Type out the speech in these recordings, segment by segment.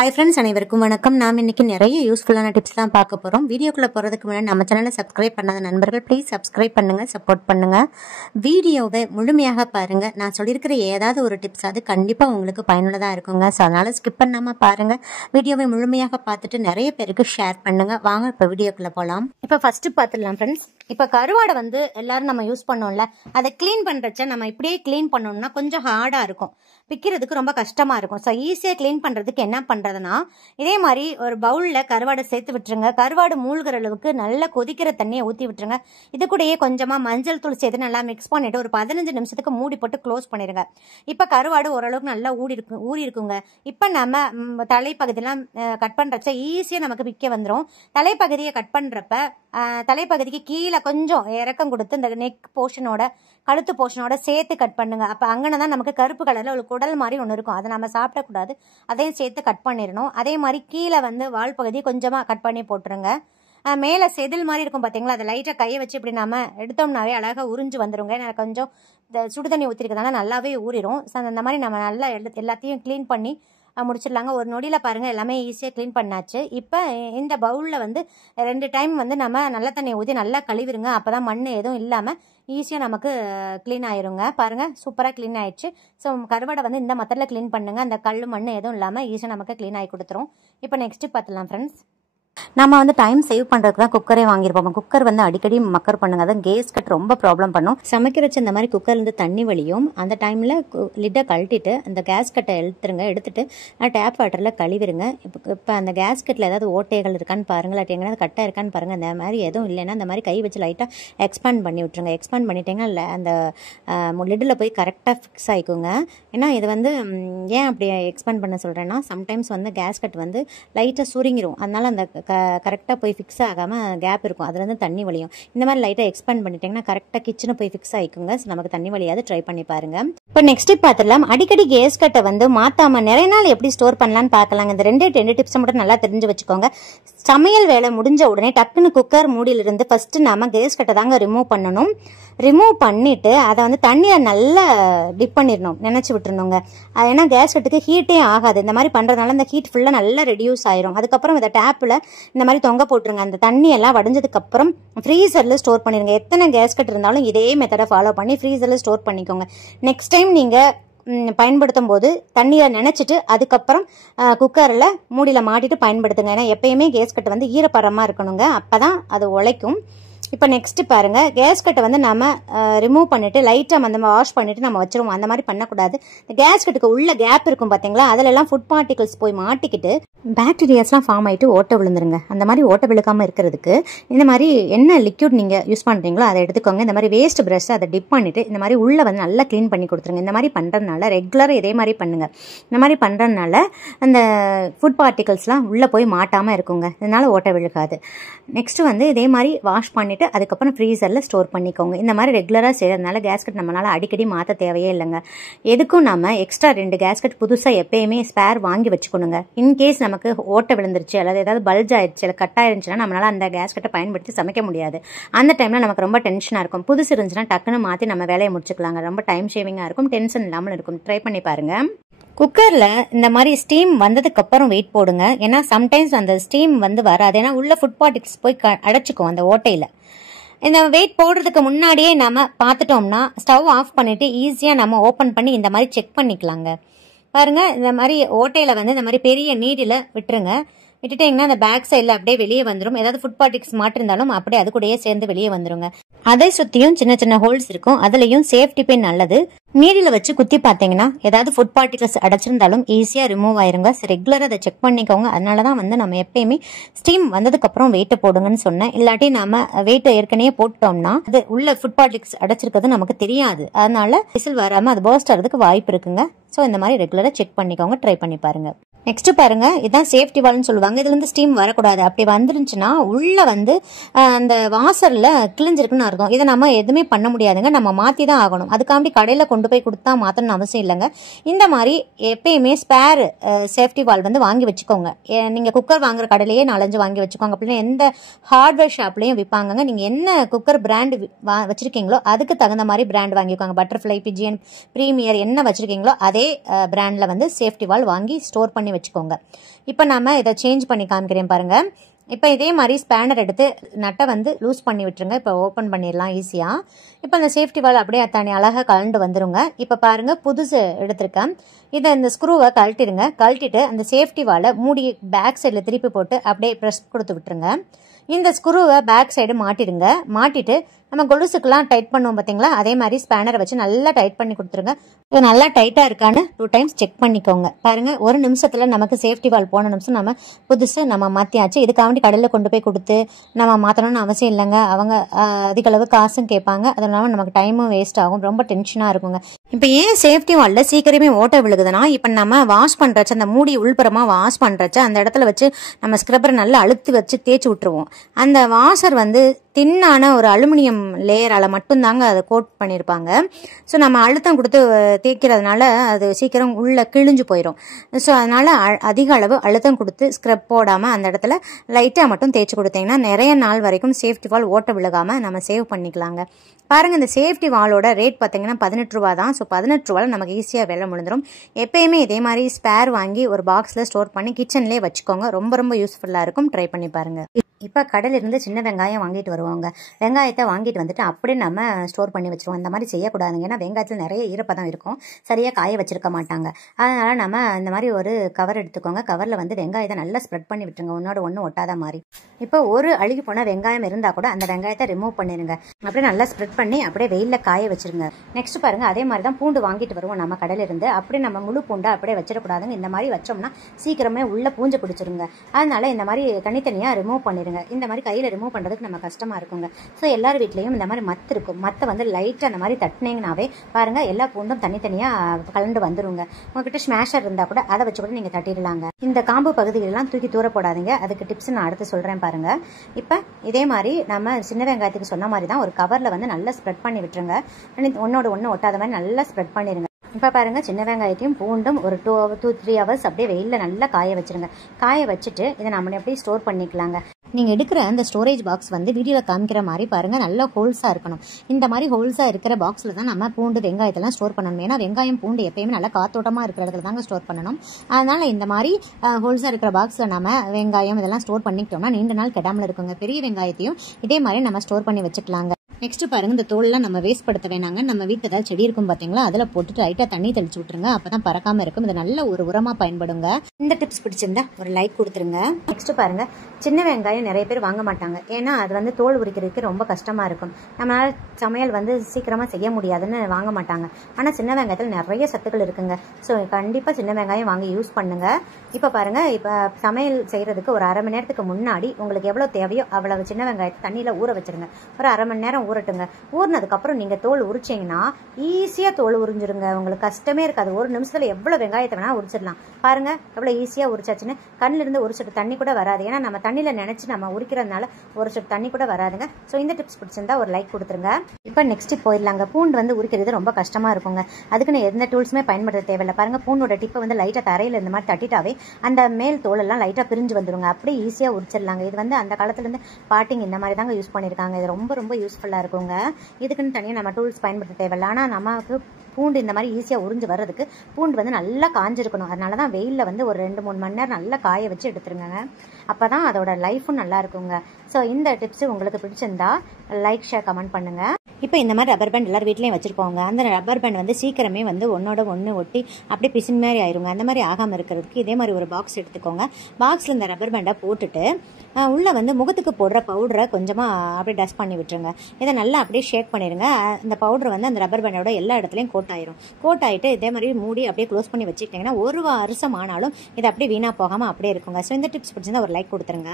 Hi friends, அனைவருக்கும் வணக்கம். நாம் இன்னைக்கு நிறைய யூஸ்ஃபுல்லான டிப்ஸ் தான் பார்க்க போகிறோம். வீடியோக்குள்ளே போகிறதுக்கு முன்னாடி நம்ம சேனலை சப்ஸ்கிரைப் பண்ணாத நண்பர்கள் ப்ளீஸ் சப்ஸ்கிரைப் பண்ணுங்கள், சப்போர்ட் பண்ணுங்கள். வீடியோவை முழுமையாக பாருங்கள். நான் சொல்லியிருக்கிற ஏதாவது ஒரு டிப்ஸ் அது கண்டிப்பாக உங்களுக்கு பயனுள்ளதாக இருக்குங்க. ஸோ அதனால் ஸ்கிப் பண்ணாமல் பாருங்கள். வீடியோவை முழுமையாக பார்த்துட்டு நிறைய பேருக்கு ஷேர் பண்ணுங்கள். வாங்க இப்போ வீடியோக்குள்ளே போகலாம். இப்போ ஃபஸ்ட்டு பார்த்துடலாம் ஃப்ரெண்ட்ஸ். இப்போ கருவாடை வந்து எல்லாரும் நம்ம யூஸ் பண்ணோம்ல, அதை க்ளீன் பண்ணுறச்ச நம்ம இப்படியே க்ளீன் பண்ணோம்னா கொஞ்சம் ஹார்டாக இருக்கும், பிக்கிறதுக்கு ரொம்ப கஷ்டமாக இருக்கும். ஸோ ஈஸியாக க்ளீன் பண்ணுறதுக்கு என்ன பண்ணுறதுனா, இதே மாதிரி ஒரு பவுலில் கருவாடை சேர்த்து விட்டுருங்க. கருவாடு மூழ்கிற அளவுக்கு நல்லா கொதிக்கிற தண்ணியை ஊற்றி விட்டுருங்க. இது கூடயே கொஞ்சமாக மஞ்சள் தூள் சேர்த்து நல்லா மிக்ஸ் பண்ணிவிட்டு ஒரு 15 நிமிஷத்துக்கு மூடி போட்டு க்ளோஸ் பண்ணிடுங்க. இப்போ கருவாடு ஓரளவுக்கு நல்லா ஊறி இருக்குங்க. இப்போ நம்ம தலைப்பகுதியெல்லாம் கட் பண்ணுறச்ச ஈஸியாக நமக்கு பிக்க வந்துடும். தலைப்பகுதியை கட் பண்ணுறப்ப தலைப்பகுதிக்கு கீழே கொஞ்சம் இறக்கம் கொடுத்து இந்த நெக் போர்ஷனோட கழுத்து போர்ஷனோட சேர்த்து கட் பண்ணுங்க. அப்போ அங்கே தான் நமக்கு கருப்பு கலரில் ஒரு குடல் மாதிரி ஒன்று இருக்கும், அதை நம்ம சாப்பிடக்கூடாது, அதையும் சேர்த்து கட் பண்ணிடணும். அதே மாதிரி கீழே வந்து வால் பகுதி கொஞ்சமாக கட் பண்ணி போட்டுருங்க. மேலே செதில் மாதிரி இருக்கும் பார்த்தீங்களா, அதை லைட்டாக கையை வச்சு இப்படி நம்ம எடுத்தோம்னாவே அழகாக உறிஞ்சு வந்துடுங்க. நான் கொஞ்சம் இந்த சுடுதண்ணி ஊற்றிருக்கிறதுனால நல்லாவே ஊறிடும். ஸோ அந்த மாதிரி நம்ம நல்லா எல்லாத்தையும் க்ளீன் பண்ணி முடிச்சிடலாங்க. ஒரு நொடியில் பாருங்கள் எல்லாமே ஈஸியாக க்ளீன் பண்ணாச்சு. இப்போ இந்த பவுலில் வந்து 2 டைம் வந்து நம்ம நல்ல தண்ணியை ஊற்றி நல்லா கழுவிடுங்க. அப்போ தான் மண் எதுவும் இல்லாமல் ஈஸியாக நமக்கு க்ளீன் ஆயிருங்க. பாருங்கள் சூப்பராக க்ளீன் ஆயிடுச்சு. ஸோ கருவாடை வந்து இந்த மெத்தடில் க்ளீன் பண்ணுங்கள். அந்த கல் மண் எதுவும் இல்லாமல் ஈஸியாக நமக்கு க்ளீன் ஆகி கொடுத்துரும். இப்போ நெக்ஸ்ட்டு பார்த்துலாம் ஃப்ரெண்ட்ஸ். நம்ம வந்து டைம் சேவ் பண்ணுறதுக்கு தான் குக்கரே வாங்கியிருப்போம். குக்கர் வந்து அடிக்கடி மக்கர் பண்ணுங்க, அதான் கேஸ் கட் ரொம்ப ப்ராப்ளம் பண்ணும். சமைக்கிறச்சு இந்த மாதிரி குக்கர்லேருந்து தண்ணி வலியும். அந்த டைமில் லிட்டை கழட்டிட்டு அந்த கேஸ் கட்டை எடுத்துட்டு டேப் வாட்டரில் கழுவிடுங்க. இப்போ அந்த கேஸ் கட்டில் ஏதாவது ஓட்டைகள் இருக்கான்னு பாருங்கள், இல்லாட்டி எங்கேயாவது கட்டை இருக்கான்னு பாருங்கள். அந்த மாதிரி எதுவும் இல்லைன்னா அந்த மாதிரி கை வச்சு லைட்டாக எக்ஸ்பேண்ட் பண்ணி விட்டுருங்க. எக்ஸ்பேண்ட் பண்ணிட்டீங்கன்னா அந்த லிட்டில் போய் கரெக்டாக ஃபிக்ஸ் ஆகிக்குங்க. ஏன்னா இது வந்து ஏன் அப்படி எக்ஸ்பேண்ட் பண்ண சொல்கிறேன்னா, சம்டைம்ஸ் வந்து கேஸ் கட் வந்து லைட்டாக சுருங்கிடும், அதனால் அந்த கரெக்டாக போய் ஃபிக்ஸ் ஆகாமல் கேப் இருக்கும், அதுலேருந்து தண்ணி வலியும். இந்த மாதிரி லைட்டாக எக்ஸ்பேண்ட் பண்ணிட்டீங்கன்னா கரெக்டாக கிச்சனை போய் ஃபிக்ஸ் ஆகிக்குங்க. ஸோ நமக்கு தண்ணி வலியாது, ட்ரை பண்ணி பாருங்கள். இப்போ நெக்ஸ்ட் பார்த்துடலாம். அடிக்கடி கேஸ் கட்டை வந்து மாற்றாமல் நிறைய நாள் எப்படி ஸ்டோர் பண்ணலான்னு பார்க்கலாங்க. இந்த 2 டிப்ஸை மட்டும் நல்லா தெரிஞ்சு வச்சுக்கோங்க. சமையல் வேலை முடிஞ்ச உடனே டக்குன்னு குக்கர் மூடியிலிருந்து ஃபஸ்ட்டு நம்ம கேஸ் கட்டை தாங்க ரிமூவ் பண்ணணும். ரிமூவ் பண்ணிவிட்டு அதை வந்து தண்ணியை நல்லா டிப் பண்ணிடணும், நினச்சி விட்டுருணுங்க. ஏன்னா கேஸ் கட்டுக்கு ஹீட்டே ஆகாது. இந்த மாதிரி பண்ணுறதுனால இந்த ஹீட் ஃபுல்லாக நல்லா ரெடியூஸ் ஆயிரும். அதுக்கப்புறம் இதை டேப்பில் இந்த மாதிரி தொங்க போட்டுருங்க. அந்த தண்ணியெல்லாம் வடிஞ்சதுக்கப்புறம் ஃப்ரீசரில் ஸ்டோர் பண்ணிடுங்க. எத்தனை கேஸ் கட் இருந்தாலும் இதே மெத்தடை ஃபாலோ பண்ணி ஃப்ரீசரில் ஸ்டோர் பண்ணிக்கோங்க. நெக்ஸ்ட் டைம் நீங்கள் பயன்படுத்தும் போது தண்ணியை நினச்சிட்டு அதுக்கப்புறம் குக்கரில் மூடியில் மாட்டிட்டு பயன்படுத்துங்க. ஏன்னா எப்பயுமே கேஸ் கட்டு வந்து ஈரப்பதமாக இருக்கணுங்க, அப்போ தான் அது உழைக்கும். இப்போ நெக்ஸ்ட் பாருங்கள், கேஸ் கட்டை வந்து நம்ம ரிமூவ் பண்ணிவிட்டு லைட்டாக அந்த வாஷ் பண்ணிவிட்டு நம்ம வச்சுருவோம். அந்த மாதிரி பண்ணக்கூடாது. இந்த கேஸ் கட்டுக்கு உள்ள கேப் இருக்கும் பார்த்தீங்களா, அதிலெல்லாம் ஃபுட் பார்ட்டிகல்ஸ் போய் மாட்டிக்கிட்டு பாக்டீரியாஸ்லாம் ஃபார்ம் ஆகிட்டு ஓட்டை விழுந்துருங்க. அந்த மாதிரி ஓட்டை விழுக்காமல் இருக்கிறதுக்கு இந்த மாதிரி என்ன லிக்யூட் நீங்கள் யூஸ் பண்ணுறீங்களோ அதை எடுத்துக்கோங்க. இந்த மாதிரி வேஸ்ட் ப்ரஷ் அதை டிப் பண்ணிவிட்டு இந்த மாதிரி உள்ளே வந்து நல்லா க்ளீன் பண்ணி கொடுத்துருங்க. இந்த மாதிரி பண்ணுறதுனால ரெகுலராக இதே மாதிரி பண்ணுங்கள். இந்த மாதிரி பண்ணுறதுனால அந்த ஃபுட் பார்ட்டிகல்ஸ்லாம் உள்ளே போய் மாட்டாமல் இருக்குங்க, இதனால் ஓட்டை விழுகாது. நெக்ஸ்ட்டு வந்து இதே மாதிரி வாஷ் பண்ணிவிட்டு அதுக்கப்புறம் ஃப்ரீசரில் ஸ்டோர் பண்ணிக்கோங்க. இந்த மாதிரி ரெகுலராக செய்கிறதுனால கேஸ்கட் நம்மளால் அடிக்கடி மாற்ற தேவையே இல்லைங்க. எதுக்கும் நம்ம எக்ஸ்ட்ரா 2 கேஸ்கட் புதுசாக எப்பயுமே ஸ்பேர் வாங்கி வச்சுக்கணுங்க. இன்கேஸ் நமக்கு ஓட்டை விழுந்துருச்சு அல்லது ஏதாவது பல்ஜ் ஆயிடுச்சு இல்லை கட் ஆயிருந்துச்சுன்னா நம்மளால் அந்த கேஸ்கட்டை பயன்படுத்தி சமைக்க முடியாது. அந்த டைமில் நமக்கு ரொம்ப டென்ஷனாக இருக்கும். புதுசு இருந்துச்சுன்னா டக்குன்னு மாற்றி நம்ம வேலையை முடிச்சுக்கலாங்க. ரொம்ப டைம் சேவிங்காக இருக்கும், டென்ஷன் இல்லாமல் இருக்கும். ட்ரை பண்ணி பாருங்கள். குக்கரில் இந்த மாதிரி ஸ்டீம் வந்ததுக்கு அப்புறம் வெயிட் போடுங்க. ஏன்னா சம்டைம்ஸ் அந்த ஸ்டீம் வந்து வராது, ஏன்னா உள்ள ஃபுட் பார்ட்டிகல்ஸ் போய் அடைச்சிக்கும் அந்த ஓட்டையில். இந்த வெயிட் போடுறதுக்கு முன்னாடியே நம்ம பார்த்துட்டோம்னா ஸ்டவ் ஆஃப் பண்ணிவிட்டு ஈஸியாக நம்ம ஓப்பன் பண்ணி இந்த மாதிரி செக் பண்ணிக்கலாங்க. பாருங்கள், இந்த மாதிரி ஓட்டையில் வந்து இந்த மாதிரி பெரிய நீடில் விட்டுருங்க. விட்டுட்டிங்கன்னா அந்த பேக் சைடில் அப்படியே வெளியே வந்துடும். ஏதாவது ஃபுட் பார்ட்டிகல்ஸ் மாட்டிருந்தாலும் அப்படியே அது கூடயே சேர்ந்து வெளியே வந்துருங்க. அதை சுற்றியும் சின்ன சின்ன ஹோல்ஸ் இருக்கும், அதுலேயும் சேஃப்டி பின் நல்லது. நீடில் வச்சு குத்தி பார்த்தீங்கன்னா ஏதாவது ஃபுட் பார்ட்டிகல்ஸ் அடைச்சிருந்தாலும் ஈஸியாக ரிமூவ் ஆயிருங்க. ரெகுலராக அதை செக் பண்ணிக்கோங்க. அதனால தான் வந்து நம்ம எப்பயுமே ஸ்டீம் வந்ததுக்கப்புறம் வெயிட்டை போடுங்கன்னு சொன்னேன். இல்லாட்டி நம்ம வெயிட்டை ஏற்கனவே போட்டோம்னா அது உள்ள ஃபுட் பார்ட்டிகல்ஸ் அடைச்சிருக்கிறது நமக்கு தெரியாது, அதனால விசில் வராமல் அது பர்ஸ்ட் ஆகிறதுக்கு வாய்ப்பு இருக்குங்க. ஸோ இந்த மாதிரி ரெகுலராக செக் பண்ணிக்கோங்க, ட்ரை பண்ணி பாருங்கள். நெக்ஸ்ட் பாருங்க, இதுதான் சேஃப்டி வால்னு சொல்லுவாங்க. இதுல இருந்து ஸ்டீம் வரக்கூடாது. அப்படி வந்துருந்துச்சுன்னா உள்ள வந்து அந்த வாசர்ல கிழிஞ்சிருக்குன்னு அர்த்தம். இதை நம்ம எதுவுமே பண்ண முடியாதுங்க, நம்ம மாத்தி தான் ஆகணும். அதுக்காண்டி கடையில கொண்டு போய் கொடுத்தா மாத்தணும்னு அவசியம் இல்லைங்க. இந்த மாதிரி எப்பயுமே ஸ்பேர் சேஃப்டி வால் வந்து வாங்கி வச்சுக்கோங்க. நீங்க குக்கர் வாங்குற கடையிலேயே 4-5 வாங்கி வச்சுக்கோங்க. அப்படின்னா எந்த ஹார்ட்வேர் ஷாப்லயும் விற்பாங்க. நீங்க என்ன குக்கர் பிராண்ட் வச்சிருக்கீங்களோ அதுக்கு தகுந்த மாதிரி பிராண்ட் வாங்கிக்கோங்க. பட்டர்ஃப்ளை, பிஜியன், பிரீமியர் என்ன வச்சிருக்கீங்களோ அதே பிராண்ட்ல வந்து சேஃப்டி வால் வாங்கி ஸ்டோர் பண்ணி பண்ணி வச்சுக்கோங்க. இப்போ நம்ம இதை சேஞ்ச் பண்ணி காமிக்கிறேன் பாருங்கள். இப்போ இதே மாதிரி ஸ்பேனர் எடுத்து நட்டை வந்து லூஸ் பண்ணி விட்டுருங்க. இப்போ ஓப்பன் பண்ணிடலாம் ஈஸியாக. இப்போ அந்த சேஃப்டி வால் அப்படியே தனி அழகாக கலண்டு வந்துருங்க. இப்போ பாருங்கள் புதுசு எடுத்திருக்கேன். இதை இந்த ஸ்க்ரூவை கழட்டிடுங்க. கழட்டிட்டு அந்த சேஃப்டி வாலை மூடி பேக் சைடில் திருப்பி போட்டு அப்படியே ப்ரெஸ் கொடுத்து விட்டுருங்க. இந்த ஸ்க்ரூவை பேக் சைடு மாட்டிடுங்க. மாட்டிட்டு நம்ம கொலுசுக்கெல்லாம் டைட் பண்ணுவோம் பார்த்தீங்களா, அதே மாதிரி ஸ்பேனரை வச்சு நல்லா டைட் பண்ணி கொடுத்துருங்க. இது நல்லா டைட்டாக இருக்கான்னு 2 டைம்ஸ் செக் பண்ணிக்கோங்க. பாருங்கள், ஒரு நிமிஷத்தில் நமக்கு சேஃப்டி வால் போன நிமிஷம் நம்ம புதுசு நம்ம மாற்றியாச்சு. இதுக்காண்டி கடையில் கொண்டு போய் கொடுத்து நம்ம மாற்றணும்னு அவசியம் இல்லைங்க. அவங்க அதிக அளவு காசும் கேட்பாங்க. அதனால நமக்கு டைமும் வேஸ்ட் ஆகும். ரொம்ப டென்ஷனாக இருக்குங்க. இப்போ ஏன் சேஃப்டி வாலில் சீக்கிரமே ஓட்ட விழுகுதுன்னா, இப்போ நம்ம வாஷ் பண்ணுறச்ச அந்த மூடி உள்புறமாக வாஷ் பண்ணுறச்ச அந்த இடத்துல வச்சு நம்ம ஸ்க்ரப்பரை நல்லா அழுத்தி வச்சு தேய்ச்சி விட்டுருவோம். அந்த வாஷர் வந்து தின்னான ஒரு அலுமினியம் லேயரால் மட்டும்தாங்க அதை கோட் பண்ணியிருப்பாங்க. ஸோ நம்ம அழுத்தம் கொடுத்து தேய்க்கிறதுனால அது சீக்கிரம் உள்ளே கிழிஞ்சு போயிடும். ஸோ அதனால் அதிக அளவு அழுத்தம் கொடுத்து ஸ்க்ரப் போடாமல் அந்த இடத்துல லைட்டாக மட்டும் தேய்ச்சி கொடுத்தீங்கன்னா நிறைய நாள் வரைக்கும் சேஃப்டி வால் ஓட்ட விழுகாமல் நம்ம சேவ் பண்ணிக்கலாங்க. பாருங்கள், இந்த சேஃப்டி வாலோட ரேட் பார்த்தீங்கன்னா 18 ரூபா தான். ஸோ 18 ரூபாயில் நமக்கு ஈஸியாக வேலை முடிஞ்சிடும். எப்பயுமே இதே மாதிரி ஸ்பேர் வாங்கி ஒரு பாக்ஸில் ஸ்டோர் பண்ணி கிச்சன்லேயே வச்சுக்கோங்க. ரொம்ப ரொம்ப யூஸ்ஃபுல்லாக இருக்கும். ட்ரை பண்ணி பாருங்கள். இப்போ கடையிலிருந்து சின்ன வெங்காயம் வாங்கிட்டு வருவாங்க. வெங்காயத்தை வாங்கிட்டு வந்துட்டு அப்படியே நம்ம ஸ்டோர் பண்ணி வச்சுருவோம். இந்த மாதிரி செய்யக்கூடாதுங்க. ஏன்னா வெங்காயத்தில் நிறைய ஈரப்பதம் இருக்கும். சரியாக காய வச்சிருக்க மாட்டாங்க. அதனால் நம்ம இந்த மாதிரி ஒரு கவர் எடுத்துக்கோங்க. கவரில் வந்து வெங்காயத்தை நல்லா ஸ்ப்ரெட் பண்ணி விட்டுருங்க, ஒன்னோட ஒன்று ஒட்டாத மாதிரி. இப்போ ஒரு அழுகி போன வெங்காயம் இருந்தால் கூட அந்த வெங்காயத்தை ரிமூவ் பண்ணிடுங்க. அப்படியே நல்லா ஸ்ப்ரெட் பண்ணி அப்படியே வெயிலில் காய வச்சிருங்க. நெக்ஸ்ட் பாருங்கள், அதே மாதிரி தான் பூண்டு வாங்கிட்டு வருவோம் நம்ம கடையிலிருந்து. அப்படியே நம்ம முழு பூண்டை அப்படியே வச்சிடக்கூடாதுங்க. இந்த மாதிரி வச்சோம்னா சீக்கிரமே உள்ள பூஞ்சை பிடிச்சிருங்க. அதனால இந்த மாதிரி தனித்தனியாக ரிமூவ் பண்ணிடுங்க. இந்த மாதிரி கையில் ரிமூவ் பண்ணுறதுக்கு நம்ம கஷ்டமாக இருக்குங்க. ஸோ எல்லார் வீட்லேயும் இந்த மாதிரி மத்து இருக்கும். மத்தை வந்து லைட்டாக அந்த மாதிரி தட்டினீங்கனாவே பாருங்கள் எல்லா பூண்டும் தனித்தனியாக கலந்து வந்துருங்க. உங்ககிட்ட ஸ்மேஷர் இருந்தால் கூட அதை வச்சு கூட நீங்கள் தட்டிடலாங்க. இந்த காம்பு பகுதிகளெல்லாம் தூக்கி தூர போடாதீங்க. அதுக்கு டிப்ஸ் நான் அடுத்து சொல்கிறேன் பாருங்கள். இப்போ இதே மாதிரி நம்ம சின்ன வெங்காயத்துக்கு சொன்ன மாதிரி தான் ஒரு கவரில் வந்து நல்லா ஸ்ப்ரெட் பண்ணி விட்டுருங்க. ஒன்னோட ஒன்று ஒட்டாத மாதிரி நல்லா ஸ்ப்ரெட் பண்ணிடுங்க. இப்போ பாருங்கள், சின்ன வெங்காயத்தையும் பூண்டும் ஒரு 2-3 ஹவர்ஸ் அப்படியே வெயிலில் நல்லா காய வச்சுருங்க. காய வச்சுட்டு இதை நம்ம எப்படி ஸ்டோர் பண்ணிக்கலாங்க. நீங்கள் எடுக்கிற அந்த ஸ்டோரேஜ் பாக்ஸ் வந்து வீடியோவில் காமிக்கிற மாதிரி பாருங்கள், நல்லா ஹோல்ஸாக இருக்கணும். இந்த மாதிரி ஹோல்ஸாக இருக்கிற பாக்ஸில் தான் நம்ம பூண்டு வெங்காயத்தெல்லாம் ஸ்டோர் பண்ணணும். ஏன்னா வெங்காயம் பூண்டு எப்பயுமே நல்லா காத்தோட்டமாக இருக்கிற இடத்துல தாங்க ஸ்டோர் பண்ணணும். அதனால் இந்த மாதிரி ஹோல்ஸாக இருக்கிற பாக்ஸில் நம்ம வெங்காயம் இதெல்லாம் ஸ்டோர் பண்ணிக்கிட்டோம்னா நீண்ட நாள் கெடாமல் இருக்குங்க. பெரிய வெங்காயத்தையும் இதே மாதிரி நம்ம ஸ்டோர் பண்ணி வச்சுக்கலாங்க. நெக்ஸ்ட் பாருங்க, இந்த தோல்லாம் நம்ம வேஸ்ட் படுத்த வேணாங்க. நம்ம வீட்டில் ஏதாவது செடி இருக்கும் பார்த்தீங்களா, அதில் போட்டுட்டு லைட்டாக தண்ணி தெளிச்சு விட்டுருங்க. அப்போ தான் பறக்காமல் இருக்கும். இது நல்ல ஒரு உரமாக பயன்படுங்க. இந்த டிப்ஸ் பிடிச்சிருந்தா ஒரு லைக் கொடுத்துருங்க. நெக்ஸ்ட் பாருங்க, சின்ன வெங்காயம் நிறைய பேர் வாங்க மாட்டாங்க. ஏன்னா அது வந்து தோல் உரிக்கிறதுக்கு ரொம்ப கஷ்டமாக இருக்கும். நம்மளால் சமையல் வந்து சீக்கிரமாக செய்ய முடியாதுன்னு வாங்க மாட்டாங்க. ஆனால் சின்ன வெங்காயத்தில் நிறைய சத்துக்கள் இருக்குங்க. ஸோ கண்டிப்பாக சின்ன வெங்காயம் வாங்கி யூஸ் பண்ணுங்க. இப்போ பாருங்க, இப்போ சமையல் செய்கிறதுக்கு ஒரு அரை மணி நேரத்துக்கு முன்னாடி உங்களுக்கு எவ்வளோ தேவையோ அவ்வளவு சின்ன வெங்காயத்தை தண்ணியில் ஊற வச்சிருங்க. ஒரு அரை மணி நேரம் ஊறட்டுங்க. ஊறினதுக்கப்புறம் நீங்கள் தோல் உரிச்சிங்கன்னா ஈஸியாக தோல் உரிஞ்சிருங்க. உங்களுக்கு கஷ்டமே இருக்காது. ஒரு நிமிஷத்தில் எவ்வளோ வெங்காயத்தை வேணால் உரிச்சிடலாம். பாருங்கள் எவ்வளோ ஈஸியாக உரிச்சாச்சுன்னு. கண்ணிலிருந்து ஒரு சொட்டு தண்ணி கூட வராது. ஏன்னா நம்ம தண்ணியில் நினச்சி நம்ம உரிக்கிறதுனால ஒரு சொட்டு தண்ணி கூட வராதுங்க. ஸோ இந்த டிப்ஸ் பிடிச்சிருந்தா ஒரு லைக் கொடுத்துருங்க. இப்போ நெக்ஸ்ட் போயிடலாங்க. பூண்டு வந்து உரிக்கிறது ரொம்ப கஷ்டமாக இருக்குங்க. அதுக்குன்னு எந்த டூல்ஸுமே பயன்படுத்த தேவையில்லை. பாருங்கள், பூண்டோட டிப்பை வந்து லைட்டாக தரையில் இந்த மாதிரி தட்டிட்டாவே அந்த மேல் தோலெல்லாம் லைட்டாக பிரிஞ்சு வந்துடுங்க. அப்படியே ஈஸியாக உரிச்சிடலாங்க. இது வந்து அந்த காலத்துலேருந்து பாட்டிங்க இந்த மாதிரி தாங்க யூஸ் பண்ணியிருக்காங்க. இது ரொம்ப ரொம்ப யூஸ்ஃபுல்லாக இருக்குங்க. இதுக்குன்னு தனியாக நம்ம டூல்ஸ் பயன்படுத்த தேவையில்லை. ஆனால் நமக்கு பூண்டு இந்த மாதிரி ஈஸியாக உறிஞ்சு வர்றதுக்கு பூண்டு வந்து நல்லா காஞ்சிருக்கணும். அதனால தான் வெயிலில் வந்து ஒரு 2-3 மணி நேரம் நல்லா காய வச்சு எடுத்துருங்க. அப்போ தான் அதோட லைஃபும் நல்லா இருக்குங்க. ஸோ இந்த டிப்ஸ் உங்களுக்கு பிடிச்சிருந்தா லைக், ஷேர், கமெண்ட் பண்ணுங்க. இப்போ இந்த மாதிரி ரப்பர் பேண்ட் எல்லார் வீட்லேயும் வச்சுருப்போங்க. அந்த ரப்பர் பேண்ட் வந்து சீக்கிரமே வந்து ஒன்னோட ஒன்று ஒட்டி அப்படியே பிசின் மாதிரி ஆயிருங்க. அந்த மாதிரி ஆகாமல் இருக்கிறதுக்கு இதே மாதிரி ஒரு பாக்ஸ் எடுத்துக்கோங்க. பாக்ஸில் இந்த ரப்பர் பேண்டை போட்டுட்டு உள்ளே வந்து முகத்துக்கு போடுற பவுடரை கொஞ்சமாக அப்படியே டஸ்ட் பண்ணி விட்டுருங்க. இதை நல்லா அப்படியே ஷேக் பண்ணிடுங்க. இந்த பவுடர் வந்து அந்த ரப்பர் பேண்டோட எல்லா இடத்துலையும் கோட் ஆயிரும். கோட் ஆகிட்டு இதே மாதிரி மூடி அப்படியே க்ளோஸ் பண்ணி வச்சுக்கிட்டிங்கன்னா ஒரு வருஷம் ஆனாலும் இது அப்படியே வீணாக போகாமல் அப்படியே இருக்குங்க. ஸோ இந்த டிப்ஸ் பிடிச்சிருந்தா ஒரு லைக் கொடுத்துருங்க.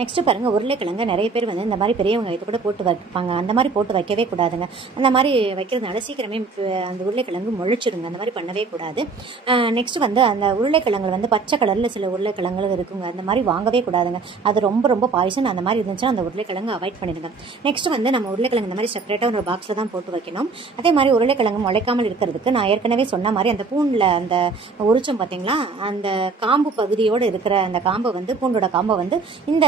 நெக்ஸ்ட் பாருங்கள், உருளைக்கிழங்கு நிறைய பேர் வந்து இந்த மாதிரி பெரிய வெங்காயத்தை கூட போட்டு வைப்பாங்க. அந்த மாதிரி போட்டு வைக்கவே கூடாதுங்க. அந்த மாதிரி வைக்கிறதுனால சீக்கிரமே அந்த உருளைக்கிழங்கு முளைச்சிடுங்க. அந்த மாதிரி பண்ணவே கூடாது. நெக்ஸ்ட் வந்து அந்த உருளைக்கிழங்கு வந்து பச்சை கலரில் சில உருளைக்கிழங்கு இருக்குங்க. அந்த மாதிரி வாங்கவே கூடாதுங்க. அது ரொம்ப ரொம்ப பாய்சன். அந்த மாதிரி இருந்துச்சுன்னா அந்த உருளைக்கிழங்கு அவாய்ட் பண்ணிடுங்க. நெக்ஸ்ட் வந்து நம்ம உருளைக்கிழங்கு இந்த மாதிரி செப்பரேட்டாக ஒரு பாக்ஸில் தான் போட்டு வைக்கணும். அதே மாதிரி உருளைக்கிழங்கு முளைக்காமல் இருக்கிறதுக்கு நான் ஏற்கனவே சொன்ன மாதிரி அந்த பூண்டில் அந்த உரிச்சம் பார்த்தீங்களா, அந்த காம்பு பகுதியோடு இருக்கிற அந்த காம்பை வந்து பூண்டோட காம்பை வந்து இந்த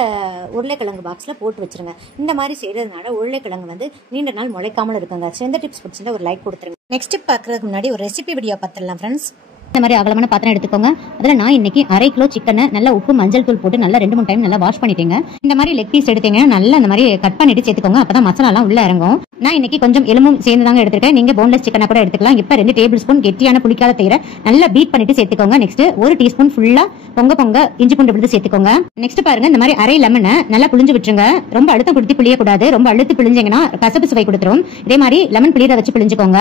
உருளைக்கிழங்கு பாக்ஸில் போட்டு வச்சிருங்க. இந்த மாதிரி செய்யறதுனால உருளைக்கிழங்கு வந்து நீண்ட நாள் முளைக்காமல் இருக்குங்க. ஸோ இந்த டிப்ஸ் பிடிச்சிருந்தா ஒரு லைக் கொடுத்துருங்க. நெக்ஸ்ட் டிப் பார்க்கறதுக்கு முன்னாடி ஒரு ரெசிபி வீடியோ பார்த்துடலாம் ஃப்ரெண்ட்ஸ். இந்த மாதிரி அகலமான பாத்திரம் எடுத்துக்கோங்க. அதுல நான் இன்னைக்கு 1/2 கிலோ சிக்கனை நல்லா உப்பு மஞ்சள் தூள் போட்டு நல்லா 2-3 டைம் நல்லா வாஷ் பண்ணிட்டேங்க. இந்த மாதிரி லெக் பீஸ் எடுத்தீங்கன்னா நல்லா இந்த மாதிரி கட் பண்ணிட்டு சேர்த்துக்கோங்க. அப்பதான் மசாலா எல்லாம் உள்ள இறங்கும். நான் இன்னைக்கு கொஞ்சம் எலும்பும் சேர்ந்து தாங்க எடுத்துருக்கேன். நீங்க போன்லெஸ் சிக்கனை கூட எடுத்துக்கலாம். இப்ப 2 டேபிள் ஸ்பூன் கெட்டியான புளிக்காத தயிரை நல்லா பீட் பண்ணிட்டு சேர்த்துக்கோங்க. நெக்ஸ்ட் 1 டீஸ்பூன் ஃபுல்லா பொங்க இஞ்சி பூண்டு விழுந்து சேர்த்துக்கோங்க. நெக்ஸ்ட் பாருங்க, இந்த மாதிரி 1/2 லெமனை நல்லா புளிஞ்சு விட்டுருங்க. ரொம்ப அழுத்தம் கொடுத்து பிழிய கூடாது. ரொம்ப அழுத்து பிழிஞ்சீங்கன்னா கசப்பு சுவை கொடுத்துரும். இதே மாதிரி லெமன் பிளியரை வச்சு பிழிஞ்சுக்கோங்க.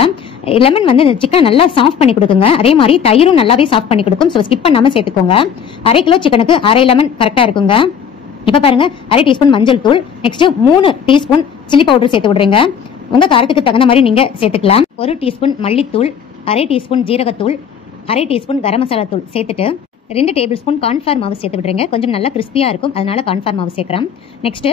லெமன் வந்து சிக்கன் நல்லா சாஃப்ட் பண்ணி கொடுக்குங்க. அதே மாதிரி தயிரும் நல்லாவே சாஃப்ட் பண்ணி கொடுக்கும். சோ ஸ்கிப் பண்ணாம சேர்த்துக்கோங்க. 1/2 கிலோ சிக்கனுக்கு 1/2 லெமன் கரெக்டா இருக்குங்க. இப்ப பாருங்க, 1/2 டீஸ்பூன் மஞ்சள் தூள், நெக்ஸ்ட் 3 டீஸ்பூன் சில்லி பவுடர் சேர்த்து விடுறீங்க. உங்க காரத்துக்கு தகுந்த மாதிரி நீங்க சேர்த்துக்கலாம். 1 டீஸ்பூன் மல்லித்தூள், 1/2 டீஸ்பூன் ஜீரகத்தூள், 1/2 டீஸ்பூன் கரம் மசாலா தூள் சேர்த்துட்டு 2 டேபிள் ஸ்பூன் கார்ன்ஃபிளவர் மாவு சேர்த்து விடுறீங்க. கொஞ்சம் நல்லா கிறிஸ்பியா இருக்கும், அதனால கார்ன்ஃபிளவர் மாவு சேர்க்கிறேன். நெக்ஸ்ட்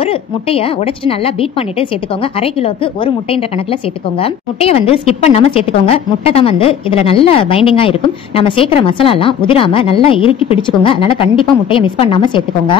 1 முட்டையை உடைச்சிட்டு நல்லா பீட் பண்ணிட்டு சேர்த்துக்கோங்க. 1/2 கிலோக்கு 1 முட்டைன்ற கணக்குல சேர்த்துக்கோங்க. முட்டையை வந்து ஸ்கிப் பண்ணாம சேர்த்துக்கோங்க. முட்டை தான் வந்து இதுல நல்ல பைண்டிங்கா இருக்கும். நம்ம சேர்க்கிற மசாலா எல்லாம் உதிராம நல்லா இறுக்கி பிடிச்சுக்கோங்க. அதனால கண்டிப்பா முட்டையை மிஸ் பண்ணாம சேர்த்துக்கோங்க.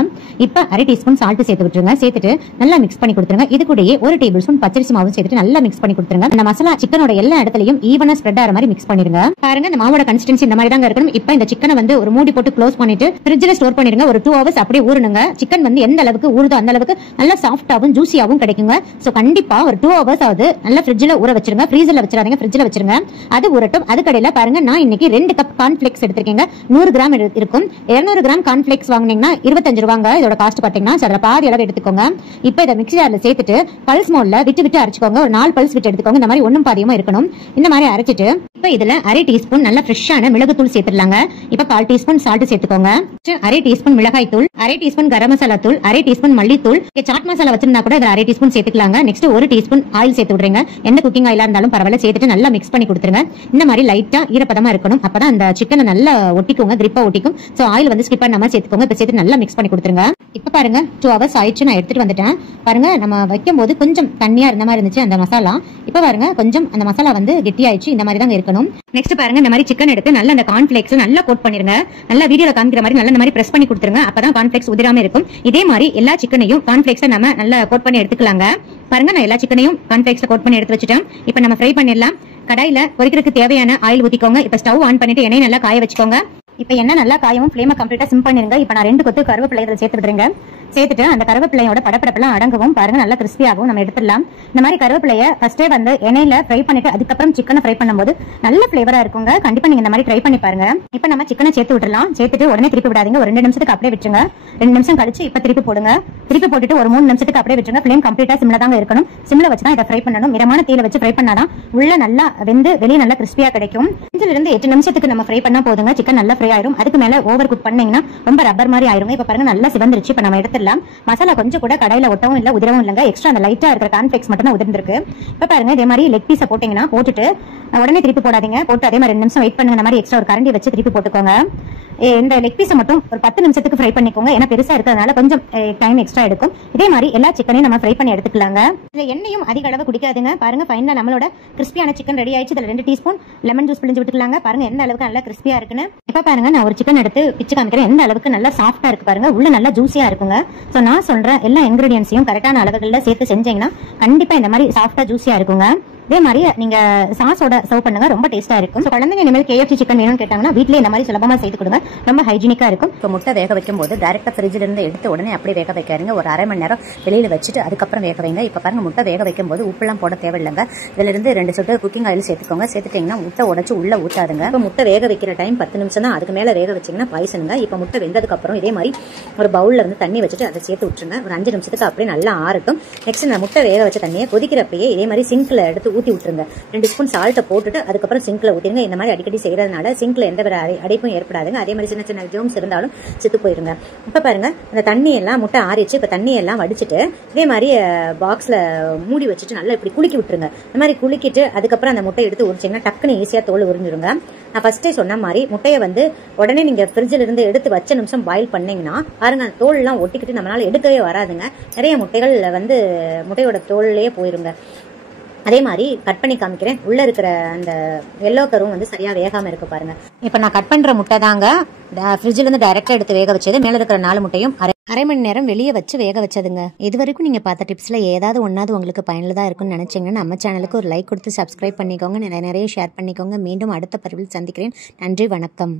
இப்ப 1/2 டீஸ்பூன் சால்ட் சேர்த்து விட்டுருங்க. சேர்த்துட்டு நல்லா மிக்ஸ் பண்ணி கொடுத்துருங்க. இது கூடயே 1 டேபிள் ஸ்பூன் பச்சரிசி மாவு சேர்த்துட்டு நல்லா மிக்ஸ் பண்ணி கொடுத்துருங்க. அந்த மசாலா சிக்கனோட எல்லா இடத்துலயும் ஈவனா ஸ்ப்ரெட் ஆகிற மாதிரி மிக்ஸ் பண்ணிருங்க. பாருங்க, இந்த மாவோட கன்சிஸ்டன்சி இந்த மாதிரி தாங்க இருக்கணும். இப்ப இந்த சிக்கனை வந்து ஒரு மூடி போட்டு க்ளோஸ் பண்ணிட்டு ஃப்ரிட்ஜ்ல ஸ்டோர் பண்ணிருங்க. ஒரு 2 hours அப்படியே ஊறணுங்க. சிக்கன் வந்து எந்த அளவுக்கு ஊறுதோ அந்த அளவுக்கு நல்லா சாஃப்டாவும் ஜூசியாவும் கிடைக்குங்க. சோ கண்டிப்பா ஒரு 2 hours ஆவது நல்லா ஃப்ரிட்ஜ்ல ஊற வச்சிருங்க. ஃப்ரீசர்ல வச்சிராதீங்க, ஃப்ரிட்ஜ்ல வச்சிருங்க. அது ஊறட்டும். அதுக்கடையில பாருங்க, நான் இன்னைக்கு 2 கப் கார்ன்ஃபிளேக்ஸ் எடுத்திருக்கேங்க. 100 கிராம் இருக்கும். 200 கிராம் கார்ன்ஃபிளேக்ஸ் வாங்குனீங்கன்னா 25 ரூபாங்க. இதோட காஸ்ட் பாத்தீங்கன்னா அதுல பாதி அளவு எடுத்துக்கோங்க. இப்ப இதை மிக்ஸி ஜார்ல சேர்த்துட்டு பல்ஸ் மோட்ல விட்டு அரைச்சுக்கோங்க. ஒரு 4 பல்ஸ் விட்டு எடுத்துக்கோங்க. இந்த மாதிரி ஒண்ணும் பாதியமா இருக்கணும். இந்த மாதிரி அரைச்சிட்டு இப்ப இதுல 1/2 டீஸ்பூன் நல்ல ஃப்ரெஷ்ஷான மிளகுத்தூள் சேர்த்துடலாங்க. இப்ப 1/4 டீஸ்பூன் சால்ட் சேர்த்துக்கோங்க. 1/2 டீஸ்பூன் மிளகாய் தூள், 1/2 டீஸ்பூன் கரம் மசாலா தூள், 1/2 டீஸ்பூன் மல்லித்தூள், சாட் மசாலா வச்சிருந்தா கூட இதுல 1/2 டீஸ்பூன் சேர்த்துக்கலாங்க. நெக்ஸ்ட் 1 டீஸ்பூன் ஆயில் சேர்த்து விடுறீங்க. எந்த குக்கிங் ஆயிலா இருந்தாலும் பரவாயில்ல, சேர்த்துட்டு நல்லா மிக்ஸ் பண்ணி கொடுத்துருங்க. இந்த மாதிரி லைட்டா ஈரப்பதமா இருக்கணும். அப்பதான் அந்த சிக்கனை நல்லா ஒட்டிக்குங்க, கிரிப்பா ஒட்டிக்கும். சோ ஆயில் வந்து ஸ்கிப் பண்ணாம சேர்த்துக்கோங்க. இப்ப சேர்த்து நல்லா மிக்ஸ் பண்ணி கொடுத்துருங்க. இப்ப பாருங்க, 2 hours ஆயிடுச்சு. நான் எடுத்துட்டு வந்துட்டேன். பாருங்க, நம்ம வைக்கும் போது கொஞ்சம் தண்ணியா இருந்த மாதிரி இருந்துச்சு அந்த மசாலா. இப்ப பாருங்க, கொஞ்சம் அந்த மசாலா வந்து கெட்டியாயிடுச்சு. இந்த மாதிரி தான் இருக்கணும். நெக்ஸ்ட் பாருங்க, இந்த மாதிரி சிக்கன் எடுத்து நல்லா அந்த கார்ன்ஃபிளேக்ஸ் நல்லா கோட் பண்ணிருங்க. நல்லா வீடியோல காமிக்கிற மாதிரி நல்லா இந்த மாதிரி பிரஸ் பண்ணி கொடுத்துருங்க. அப்பதான் கார்ன்ஃபிளேக்ஸ் உதிராம இருக்கும். இதே மாதிரி எல்லா சிக்கனையும் கார்ன்ஃபிளேக்ஸ் நம்ம நல்லா கோட் பண்ணி எடுத்துக்கலாங்க. பாருங்க, நான் எல்லா சிக்கனையும் கார்ன்ஃபிளேக்ஸ்ல கோட் பண்ணி எடுத்து வச்சுட்டேன். இப்ப நம்ம ஃப்ரை பண்ணிடலாம். கடாயில பொரிக்கிறதுக்கு தேவையான ஆயில் ஊத்திக்கோங்க. இப்ப ஸ்டவ் ஆன் பண்ணிட்டு எண்ணெய் நல்லா காய வச்சுக்கோங்க. இப்ப எண்ணெய் நல்லா காயவும் ஃப்ளேமை கம்ப்ளீட்டா சிம் பண்ணிருங்க. இப்ப நான் 2 கொத்து கருவேப்பிலை இதில் சேர்த்து விடுறேங்க. சேர்த்துட்டு அந்த கருவேப்பிலையோட படப்படப்பெல்லாம் அடங்கவும் பாருங்க, நல்லா கிறிஸ்பியாகவும் நம்ம எடுத்துடலாம். இந்த மாதிரி கருவேப்பிலையை ஃபர்ஸ்டே வந்து எண்ணெயில ஃப்ரை பண்ணிட்டு அதுக்கப்புறம் சிக்கனை ஃப்ரை பண்ணும்போது நல்ல ஃபிளேவரா இருக்குங்க. கண்டிப்பா நீங்க இந்த மாதிரி ட்ரை பண்ணி பாருங்க. இப்ப நம்ம சிக்கனை சேர்த்து விட்டுறலாம். சேர்த்துட்டு உடனே திருப்பி விடாதீங்க. ஒரு 2 நிமிஷத்துக்கு அப்படியே விட்டுருங்க. 2 நிமிஷம் கழிச்சு இப்ப திருப்பி போடுங்க. திருப்பி போட்டுட்டு ஒரு 3 நிமிஷத்துக்கு அப்படியே விட்டுருங்க. ஃப்ளேம் கம்ப்ளீட்டா சிம்ல தாங்க இருக்கணும். சிம்ல வச்சு தான் இதை ஃப்ரை பண்ணணும். மிதமான தீயில வச்சு ஃப்ரை பண்ணாதான் உள்ள நல்லா வெந்து வெளியே நல்லா கிறிஸ்பியா கிடைக்கும். 5 to 8 நிமிஷத்துக்கு நம்ம ஃப்ரை பண்ணா போதுங்க. சிக்கன் நல்லா ஃப்ரை ஆயிரும். அதுக்கு மேல ஓவர் குக் பண்ணீங்கன்னா ரொம்ப ரப்பர் மாதிரி ஆயிருங்க. இப்ப பாருங்க, நல்லா சிவந்துருச்சு. இப்ப நம்ம எடுத்துடலாம். மசாலா கொஞ்சம் கூட கடையில ஒட்டவும் இல்ல, உதிரவும் இல்லங்க. எக்ஸ்ட்ரா அந்த லைட்டா இருக்கிற கார்ன்ஃபிளேக்ஸ் மட்டும் தான் உதிர்ந்திருக்கு. இப்ப பாருங்க, இதே மாதிரி லெக் பீஸை போட்டீங்கன்னா போட்டுட்டு உடனே திருப்பி போடாதீங்க. போட்டு அதே மாதிரி 2 நிமிஷம் வெயிட் பண்ணுங்க. இந்த மாதிரி எக்ஸ்ட்ரா ஒரு கரண்டி வச்சு திருப்பி போட்டுக்கோங்க. இந்த லெக் பீஸை மட்டும் ஒரு 10 நிமிஷத்துக்கு ஃப்ரை பண்ணிக்கோங்க. ஏன்னா பெருசா இருக்கிறதுனால கொஞ்சம் டைம் எக்ஸ்ட்ரா எடுக்கும். இதே மாதிரி எல்லா சிக்கனையும் நம்ம ஃப்ரை பண்ணி எடுத்துக்கலாங்க. இதுல எண்ணெயும் அதிக அளவு குடிக்காதுங்க. பாருங்க, ஃபைனலா நம்மளோட கிறிஸ்பியான சிக்கன் ரெடி ஆயிடுச்சு. இதுல 2 டீஸ்பூன் லெமன் ஜூஸ் பிழிஞ்சு விட்டுக்கலாங்க. பாருங்க எந்த அளவுக்கு நல்லா கிறிஸ்பியா இருக்குன்னு. இப்ப பாருங்க, நான் ஒரு சிக்கன் எடுத்து பிச்சு காமிக்கிறேன். எந்த அளவுக்கு நல்லா சாஃப்டா இருக்கு பாருங்க. உள்ள நல்லா ஜூசியா இருக்குங்க. சோ நான் சொல்றேன், எல்லா இன்கிரீடியன்ஸையும் கரெக்டான அளவுகள்ல சேர்த்து செஞ்சீங்கன்னா கண்டிப்பா இந்த மாதிரி சாஃப்டா ஜூசியா இருக்குங்க. இதே மாதிரி நீங்க சாஸோட சர்வ் பண்ணுங்க, ரொம்ப டேஸ்டா இருக்கும். சோ குழந்தைங்க இனிமேல் KFC சிக்கன் வேணும்னு கேட்டாங்கன்னா வீட்லயே இந்த மாதிரி சுலபமா செய்து கொடுங்க. ரொம்ப ஹைஜீனிக்கா இருக்கும். இப்போ முட்டை வேக வைக்கும் போது டைரக்டா ஃப்ரிட்ஜ்ல இருந்து எடுத்து உடனே அப்படியே வேக வைக்காதீங்க. ஒரு 1/2 மணி நேரம் வெளியில வச்சுட்டு அதுக்கப்புறம் வேக வைங்க. இப்ப பாருங்க, முட்டை வேக வைக்கும் போது உப்புலாம் போட தேவையில்லைங்க. இதுல இருந்து 2 சொட்டு குக்கிங் ஆயில் சேர்த்துக்கோங்க. சேர்த்துட்டீங்கன்னா முட்டை உடைச்சு உள்ள ஊத்தாதுங்க. இப்போ முட்டை வேக வைக்கிற டைம் 10 நிமிஷம் தான். அதுக்கு மேல வேக வச்சீங்கன்னா பாய்சனுங்க. இப்ப முட்டை வெந்ததுக்கு அப்புறம் இதே மாதிரி ஒரு பவுல்ல வந்து தண்ணி வச்சுட்டு அதை சேர்த்து விட்டுருங்க. ஒரு 5 நிமிஷத்துக்கு அப்படியே நல்லா ஆறட்டும். நெக்ஸ்ட் இந்த முட்டை வேக வச்ச தண்ணியை கொதிக்கிறப்பயே இதே மாதிரி சிங்க்ல எடுத்து ஊத்தி விட்டுருங்க. 2 ஸ்பூன் சால்ட்டை போட்டுட்டு அதுக்கப்புறம் சிங்க்ல ஊத்திடுங்க. இந்த மாதிரி அடிக்கடி செய்யறதுனால சிங்க்ல எந்த ஒரு அடைப்பும் ஏற்படாதுங்க. அதே மாதிரி சின்ன சின்ன ஜெர்ம்ஸ் இருந்தாலும் செத்து போயிருங்க. இப்ப பாருங்க, அந்த தண்ணி எல்லாம் முட்டை ஆறிச்சு. இப்ப தண்ணி எல்லாம் வடிச்சிட்டு இதே மாதிரி பாக்ஸ்ல மூடி வச்சுட்டு நல்லா இப்படி குலுக்கி விட்டுருங்க. இந்த மாதிரி குலுக்கிட்டு அதுக்கப்புறம் அந்த முட்டை எடுத்து உரிச்சிங்கன்னா டக்குன்னு ஈஸியா தோல் உறிஞ்சிருங்க. நான் ஃபர்ஸ்டே சொன்ன மாதிரி முட்டையை வந்து உடனே நீங்க ஃப்ரிட்ஜ்ல இருந்து எடுத்து வச்ச நிமிஷம் பாயில் பண்ணீங்கன்னா பாருங்க, தோல் எல்லாம் ஒட்டிக்கிட்டு நம்மளால எடுக்கவே வராதுங்க. நிறைய முட்டைகள் வந்து முட்டையோட தோல்லையே போயிருங்க. அதே மாதிரி கட் பண்ணி காமிக்கிறேன். உள்ள இருக்கிற அந்த எல்லோ கரும் வந்து சரியா வேகாம இருக்கு பாருங்க. இப்ப நான் கட் பண்ற முட்டை தாங்க ஃப்ரிட்ஜ்ல இருந்து டைரக்டா எடுத்து வேக வச்சது. மேல இருக்கிற 4 முட்டையும் அரை மணி நேரம் வெளியே வச்சு வேக வச்சதுங்க. இது வரைக்கும் நீங்க பார்த்த டிப்ஸ்ல ஏதாவது ஒன்னாவது உங்களுக்கு பயனுள்ளதா இருக்கும்னு நினைச்சீங்கன்னா நம்ம சேனலுக்கு ஒரு லைக் கொடுத்து சப்ஸ்கிரைப் பண்ணிக்கோங்க. நிறைய ஷேர் பண்ணிக்கோங்க. மீண்டும் அடுத்த பதிவில் சந்திக்கிறேன். நன்றி, வணக்கம்.